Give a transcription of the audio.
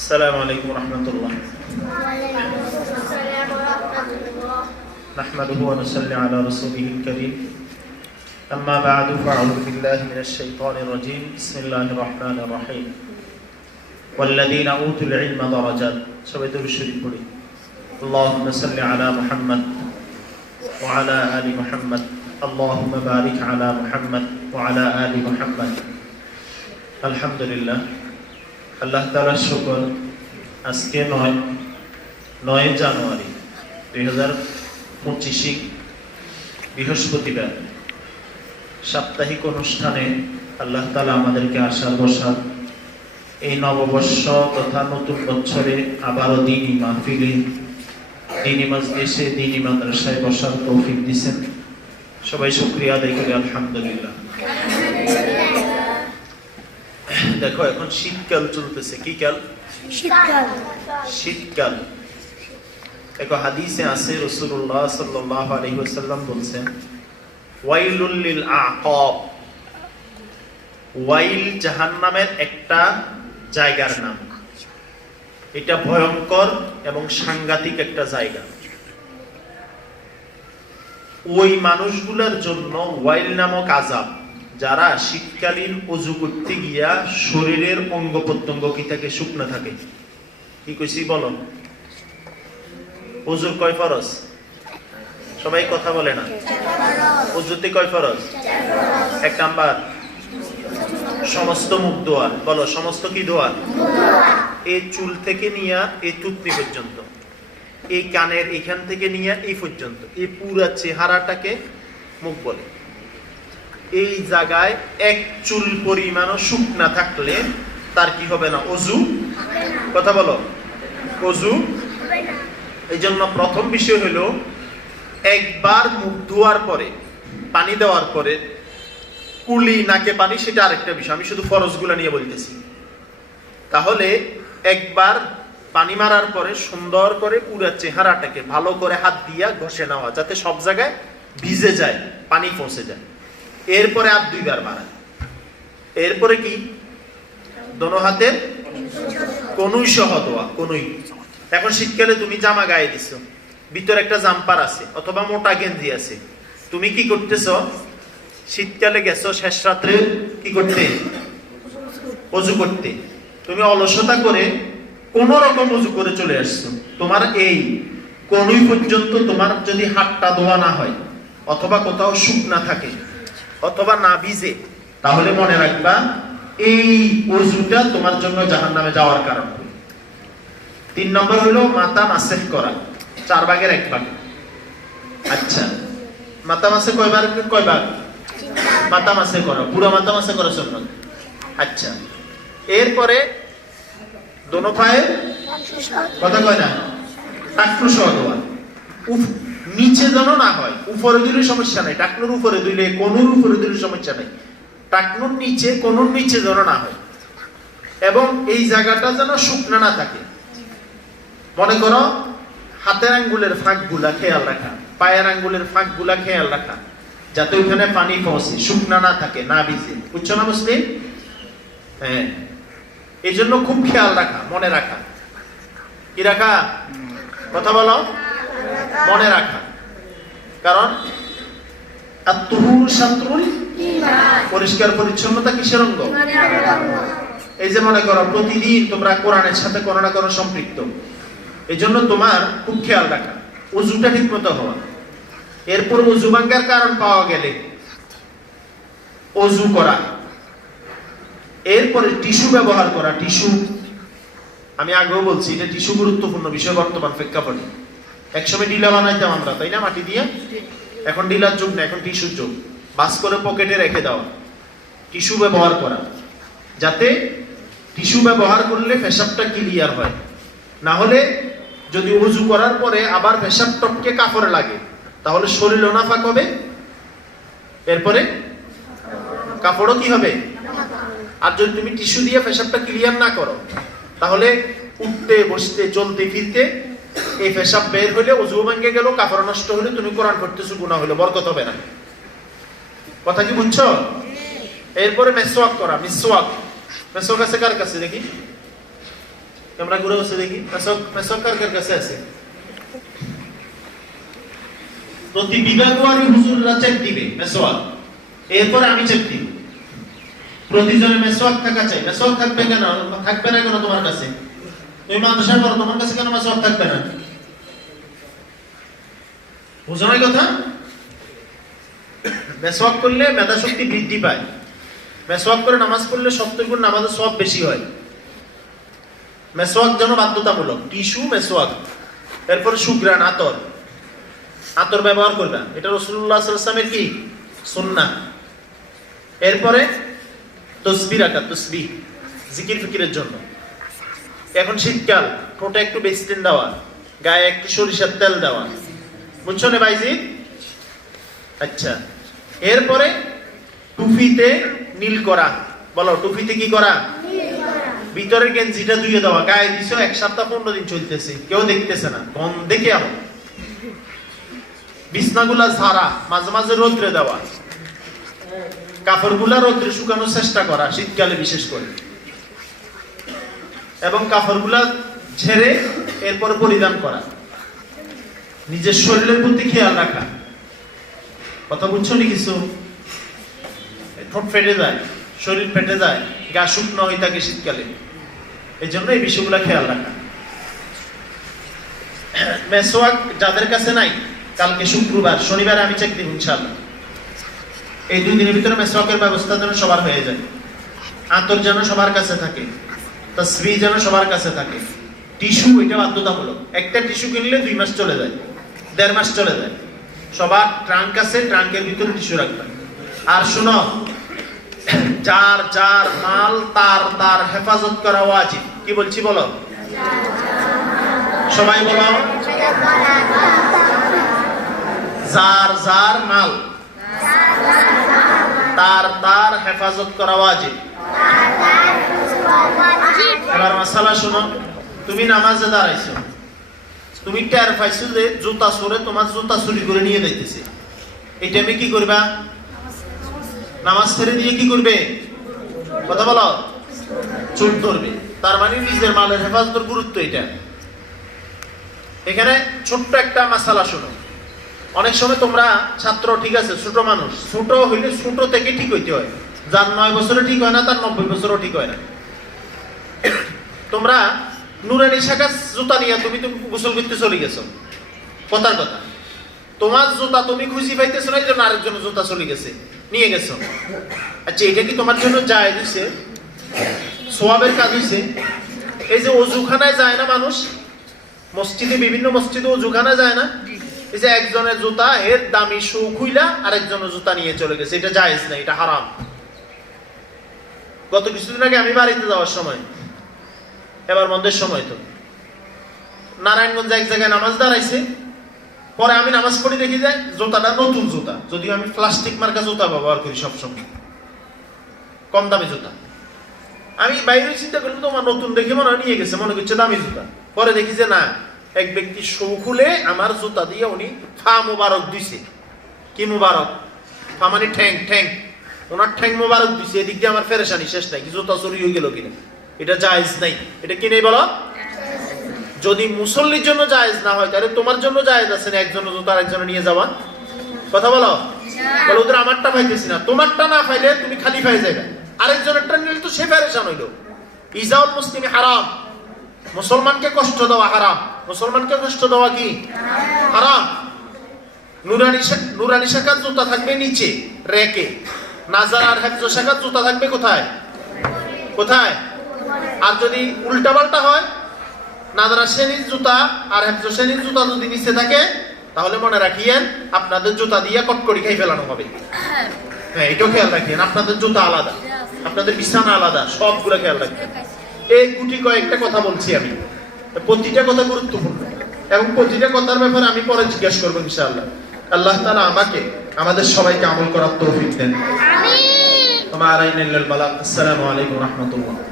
السلام عليكم ورحمة الله. نحمده ونصلي على رسوله الكريم. أما بعد فأعوذ بالله من الشيطان الرجيم. بسم الله الرحمن الرحيم. والذين أوتوا العلم درجات سويت الشريف بولي. اللهم صل على محمد وعلى آل محمد. اللهم بارك على محمد وعلى آل محمد. الحمد لله. আল্লাহ তালা শুকর আজকে নয় নয় জানুয়ারি দুই হাজার পঁচিশে বৃহস্পতিবার। সাপ্তাহিক অনুষ্ঠানে আল্লাহ তালা আমাদেরকে আসার বসার এই নববর্ষ তথা নতুন বছরে আবারও দিনই মাহফিলে, দিনই মাজলিসে, দিনই মাদ্রাসায় বসার তৌফিক দিছেন। সবাই শুক্রিয়া করি, আলহামদুলিল্লাহ। দেখো এখন শীতকাল চলতেছে। কি কাল? শীতকাল। শীতকাল। দেখো হাদিসে আছে আলাইহি ওয়াসাল্লাম বলছেন ওয়াইলুল লিল আকাব। ওয়াইল জাহান্নামের একটা জায়গার নাম। এটা ভয়ঙ্কর এবং সাংঘাতিক একটা জায়গা। ওই মানুষগুলোর জন্য ওয়াইল নামক আজাব যারা শীতকালীন অজু করতে গিয়া শরীরের অঙ্গ প্রত্যঙ্গ কি থাকে? শুকনো থাকে। কি কইছি বলো? অজুর কয় ফরজ? সবাই কথা বলে না। অজুতে কয় ফরজ? এক নাম্বার, সমস্ত মুখ দোয়ার বলো, সমস্ত কি দোয়ার এই চুল থেকে নিয়া এই টুপনি পর্যন্ত। এই কানের এখান থেকে নিয়ে এই পর্যন্ত। এই পুরা চেহারাটাকে মুখ বলে। এই জায়গায় এক চুল পরিমাণও শুকনা থাকলে তার কি হবে না? অজু? কথা বলো। অজু? এই জন্য প্রথম বিষয় হলো একবার মুখ ধোয়ার পরে, পানি দেওয়ার পরে, কুলি নাকে পানি, সেটা আরেকটা বিষয়। আমি শুধু ফরজগুলো নিয়ে বলতেছি। তাহলে একবার পানি মারার পরে সুন্দর করে পুরো চেহারাটাকে ভালো করে হাত দিয়া ঘষে নেওয়া, যাতে সব জায়গায় ভিজে যায়, পানি পৌঁছে যায়। এরপরে আর দুইবার মারা এরপরে কি? দোনো হাতের কোনুই সহ দোয়া, কোনুই। এখন শীতকালে তুমি জামা গায়ে দিছো, ভিতরে একটা জাম্পার আছে অথবা মোটা গেঞ্জি আছে। তুমি কি করতেছ? শীতকালে গেছো, শেষ রাত্রে কি করতে? অজু করতে। তুমি অলসতা করে কোন রকম উজু করে চলে আসছো। তোমার এই কোনই পর্যন্ত তোমার যদি হাতটা ধোয়া না হয় অথবা কোথাও শুকনা থাকে অথবা না ভিজে তাহলে মনে রাখবা, এই অজুটা তোমার জন্য জাহান নামে যাওয়ার কারণ। তিন নম্বর হলো মাথা মাসেহ করা, চার ভাগের এক ভাগ। আচ্ছা মাথা মাসে কয়বার কয়বার মাথা মাসে করা, পুরো মাথা মাসে করা সুন্নত। আচ্ছা এরপরে দোনো পায়ে কথা কয় না? টাকনু সহ দেওয়া উফ নিচে যেন না হয়, উপরে দিলে সমস্যা নাই, টাকনুর উপরে দিলে কোনুর উপরে দিলে সমস্যা নাই। টাকনুর নিচে কোনুর নিচে যেন না হয়। এবং এই জায়গাটা যেন শুকনা না থাকে। মনে করো, হাতের আঙ্গুলের ফাঁকগুলা খেয়াল রাখা, পায়ের আঙ্গুলের ফাঁকগুলা খেয়াল রাখা, যাতে ওইখানে পানি পৌঁছে, শুকনা না থাকে, না ভিজে। বুঝছ না মুসলিম? হ্যাঁ। এই জন্য খুব খেয়াল রাখা, মনে রাখা। কি রাখা? কথা বলো। মনে রাখা। কারণ পরিষ্কার পরিচ্ছন্নতা কিসের অঙ্গ? এই যে মনে করো, প্রতিদিন তোমরা কোরআনের সাথে কোনো না কোনো সম্পৃক্ত। এই জন্য তোমার খুব খেয়াল রাখা। উজুটা ঠিক মতো হওয়া। এরপর উজু ভাঙ্গার কারণ পাওয়া গেলে অজু করা। এরপরে টিস্যু ব্যবহার করা। টিস্যু, আমি আগেও বলছি, এটা টিস্যু গুরুত্বপূর্ণ বিষয় বর্তমান প্রেক্ষাপটে। একসময় ডিলা বানাইতাম আমরা, তাই না মাটি দিয়ে? এখন ডিলার যুগ না, এখন টিস্যুর যুগ। বাস করে পকেটে রেখে দেওয়া টিস্যু ব্যবহার করা। যাতে টিস্যু ব্যবহার করলে পেশাবটা ক্লিয়ার হয়। না হলে যদি উজু করার পরে আবার পেশাব টপকে কাপড়ে লাগে, তাহলে শরীর নাফাক হবে। এরপরে কাপড়ও কি হবে? আর যদি তুমি টিস্যু দিয়ে পেশাবটা ক্লিয়ার না করো, তাহলে উঠতে, বসতে, চলতে, ফিরতে এই পেশাব বের হলে অজু ভেঙে গেল কাপড় নষ্ট হলে তুমি কোরআন পড়তেছো গুণা হলে বরকত হবে না। কথা কি বুঝছ? এরপরে মেসোয়াক করা, মিসওয়াক। মেসোয়াক আছে কার কাছে দেখি? ক্যামেরা ঘুরে বসে দেখি। মেসক মেসক কার কার কাছে আছে? প্রতি বিভাগওয়ারি হুজুররা চেক দিবে, মেসওয়াক। এরপরে আমি চেক দিব প্রতিজনে মেসওয়াক থাকা চাই। মেসওয়াক থাকবে কেন? থাকবে না কেন তোমার কাছে? তুমি মাদ্রাসায় পড়ো তোমার কাছে কেন মেসওয়াক থাকবে না? বুঝো না এই কথা? মেসওয়াক করলে মেধা শক্তি বৃদ্ধি পায়। মেসওয়াক করে নামাজ পড়লে সত্তর গুণ নামাজের সব বেশি হয়। মেসওয়াক যেন বাধ্যতামূলক। টিস্যু মেসওয়াক এরপর সুগ্রান আতর। আতর ব্যবহার করবা। এটা রসুল্লাহ সাল্লামের কি? সুন্না এরপরে তসবি রাখা তসবি জিকির ফিকিরের জন্য। এখন শীতকাল। ঠোঁটে একটু বেস্টিন দেওয়া। গায়ে একটু সরিষার তেল দেওয়া। বুঝছ ভাইজি? আচ্ছা। এরপরে টুপিতে নীল করা। বলো টুপিতে কি করা? ভিতরের গেঞ্জিটা ধুয়ে দেওয়া গায়ে দিছো, এক সপ্তাহ পনেরো দিন চলতেছে। কেউ দেখতেছে না। গন্ধে কেমন বিছনাগুলা ঝাড়া, মাঝে মাঝে রোদ্রে দেওয়া। কাপড়গুলা রোদ্রে শুকানোর চেষ্টা করা, শীতকালে বিশেষ করে। এবং কাপড়গুলা ঝেড়ে এরপর পরিধান করা। নিজের শরীরের প্রতি খেয়াল রাখা। কথা বুঝছ নি কিছু? ঠোঁট ফেটে যায়, শরীর ফেটে যায়, গা শুকনো হয়ে থাকে শীতকালে। এই জন্য এই বিষয়গুলো খেয়াল রাখা। মেসোয়াক যাদের কাছে নাই, কালকে শুক্রবার, শনিবার আমি চেক দিব ইনশাআল্লাহ। এই দুই দিনের ভিতরে মেসওয়াকের ব্যবস্থা যেন সবার হয়ে যায়। আতর যেন সবার কাছে থাকে তসবি যেন সবার কাছে থাকে। টিস্যু এটা বাধ্যতামূলক। একটা টিস্যু কিনলে দুই মাস চলে যায়। দেড় মাস চলে যায়। সবার ট্রাঙ্ক আছে ট্রাঙ্কের ভিতরে টিস্যু রাখবেন। আর শুনো, যার যার মাল তার তার হেফাজত করা উচিত কি বলছি বলো? সবাই বলো। যার যার মাল তার তার হেফাজত করা উচিত এবার মাসালা শুনো, তুমি নামাজে দাঁড়াইছো। তুমি টের পাইছো যে জুতা সরে তোমার জুতা চুরি করে নিয়ে যাইতেছে। এই টাইমে কি করবা? নামাজ ছেড়ে দিয়ে কি করবে? কথা বলো। চুল ধরবে। তার মানে নিজের মালের হেফাজতের গুরুত্ব এটা। এখানে ছোট্ট একটা মাসালা শোনো। অনেক সময় তোমরা ছাত্র, ঠিক আছে, ছোট মানুষ। ছোট হইলে ছোট থেকে ঠিক হইতে হয়। যার নয় বছরে ঠিক হয় না, তার নব্বই বছরও ঠিক হয় না। তোমরা নুরানি শাখা জুতা নিয়ে তুমি তুমি গোসল করতে চলে গেছো। কথার কথা। তোমার জুতা তুমি খুশি পাইতেছো না, এই জন্য আরেকজন জুতা চলে গেছে, নিয়ে গেছো। আচ্ছা এটা কি তোমার জন্য যায় দিছে সোয়াবের কাজ হইছে? এই যে অজুখানায় যায় না মানুষ, মসজিদে, বিভিন্ন মসজিদে অজুখানায় যায় না, এই যে একজনের জুতা, এর দামি শু খুইলা আরেকজনের জুতা নিয়ে চলে গেছে। এটা জায়েজ না, এটা হারাম। গত কিছুদিন আগে আমি বাড়িতে যাওয়ার সময় এবার মন্দের সময় তো। নারায়ণগঞ্জ এক জায়গায় নামাজ দাঁড়াইছে, পরে আমি নামাজ পড়ি দেখি যাই জুতাটা নতুন জুতা, যদিও আমি প্লাস্টিক মার্কা জুতা ব্যবহার করি সবসময়। কম দামি জুতা। আমি বাইরে চিন্তা করলাম, তোমার নতুন দেখে মনে নিয়ে গেছে, মনে করছে দামি জুতা। পরে দেখি যে না, এক ব্যক্তি শো খুলে আমার জুতা দিয়ে উনি ফা মুবারক দিছে। কি মুবারক? ফা মানে ঠ্যাং ঠ্যাং। ওনার ঠ্যাং মুবারক দিছে, এদিক দিয়ে আমার ফেরেশানি শেষ নাই, কি জুতা চুরি হয়ে গেল কিনা? এটা জায়েজ নাই। এটা কি নেই বলো? যদি মুসল্লির জন্য জায়েজ না হয় তাহলে তোমার জন্য জায়েজ আছে না একজন জুতা আরেকজন নিয়ে যাওয়া? কথা বলো? বলো ওদের আমারটা পাইতেছি না। তোমারটা না পাইলে তুমি খালি পাই যাবে আরেকজনেরটা নিলে তো সে ফেরেশান হইল। ইজাউল মুসলিম হারাম। মুসলমানকে কষ্ট দেওয়া হারাম। মুসলমানকে কষ্ট দেওয়া কি? হারাম। নুরানি নুরানি শাখার জুতা থাকবে নিচে রেকে। নাজার আর হেফজ শাখার জুতা থাকবে কোথায়? কোথায়? আর যদি উল্টা পাল্টা হয় নাদারা শ্রেণির জুতা আর হেফজ শ্রেণির জুতা যদি নিচে থাকে তাহলে মনে রাখিয়েন আপনাদের জুতা দিয়ে কটকরি খাই ফেলানো হবে। হ্যাঁ। এটাও খেয়াল রাখিয়েন আপনাদের জুতা আলাদা আপনাদের বিছানা আলাদা সবগুলো খেয়াল রাখবেন এই গুটি কয়েকটা কথা বলছি আমি। প্রতিটা কথা গুরুত্বপূর্ণ। এবং প্রতিটা কথার ব্যাপারে আমি পরে জিজ্ঞেস করব ইনশাআল্লাহ। আল্লাহ তাআলা আমাকে আমাদের সবাইকে আমল করার তৌফিক দেন। আমার বালাক আসসালামু আলাইকুম রহমতুল্লাহ।